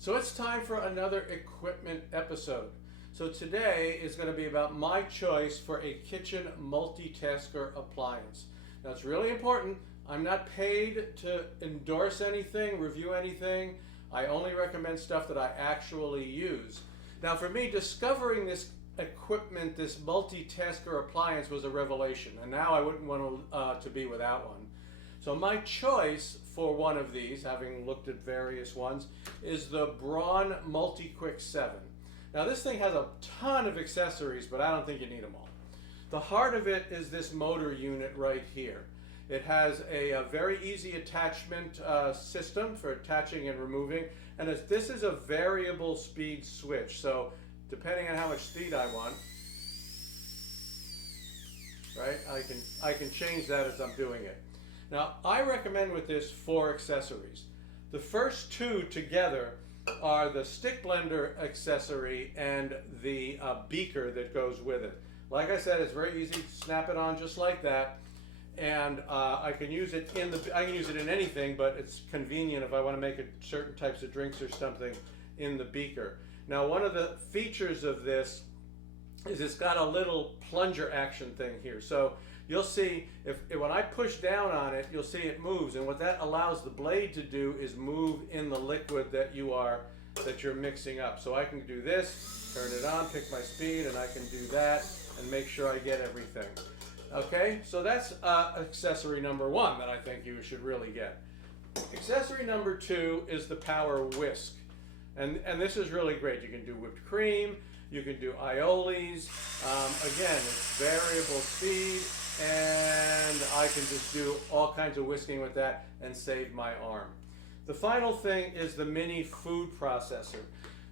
So it's time for another equipment episode. So today is going to be about my choice for a kitchen multitasker appliance. Now it's really important. I'm not paid to endorse anything, review anything. I only recommend stuff that I actually use. Now for me, discovering this equipment, this multitasker appliance was a revelation, and now I wouldn't want to be without one. So my choice for one of these, having looked at various ones, is the Braun Multiquick 7. Now this thing has a ton of accessories, but I don't think you need them all. The heart of it is this motor unit right here. It has a very easy attachment system for attaching and removing, and this is a variable speed switch. So depending on how much speed I want, right, I can change that as I'm doing it. Now, I recommend with this 4 accessories. The first 2 together are the stick blender accessory and the beaker that goes with it. Like I said, it's very easy. Snap it on just like that, and I can use it in anything, but it's convenient if I want to make certain types of drinks or something in the beaker. Now, one of the features of this is it's got a little plunger action thing here. So you'll see when I push down on it, you'll see it moves, and what that allows the blade to do is move in the liquid that you're mixing up. So I can do this, turn it on, pick my speed, and I can do that and make sure I get everything. Okay, so that's accessory number 1 that I think you should really get. Accessory number 2 is the power whisk, and this is really great. You can do whipped cream, you can do aiolis. Again, it's variable speed, and I can just do all kinds of whisking with that and save my arm. The final thing is the mini food processor.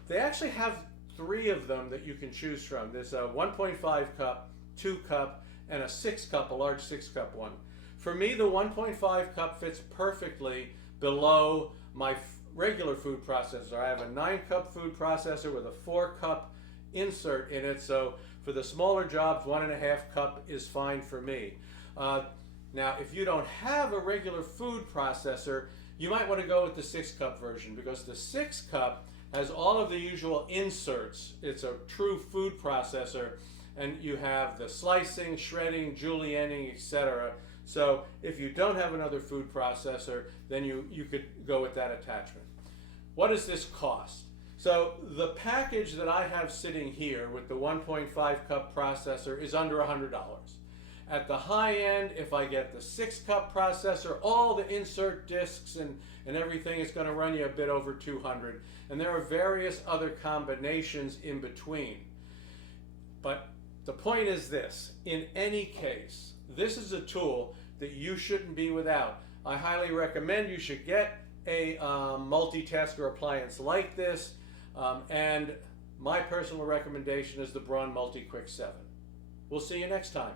They actually have 3 of them that you can choose from. There's a 1.5 cup, 2 cup, and a 6 cup, a large 6 cup one. For me, the 1.5 cup fits perfectly below my regular food processor. I have a 9 cup food processor with a 4 cup insert in it, so for the smaller jobs, 1.5 cup is fine for me. Now, if you don't have a regular food processor, you might want to go with the 6 cup version, because the 6 cup has all of the usual inserts. It's a true food processor, and you have the slicing, shredding, julienning, etc. So if you don't have another food processor, then you could go with that attachment. What does this cost? So the package that I have sitting here with the 1.5 cup processor is under $100. At the high end, if I get the 6 cup processor, all the insert discs and everything, it's going to run you a bit over $200. And there are various other combinations in between. But the point is this: in any case, this is a tool that you shouldn't be without. I highly recommend you should get a multitasker appliance like this. And my personal recommendation is the Braun Multiquick 7. We'll see you next time.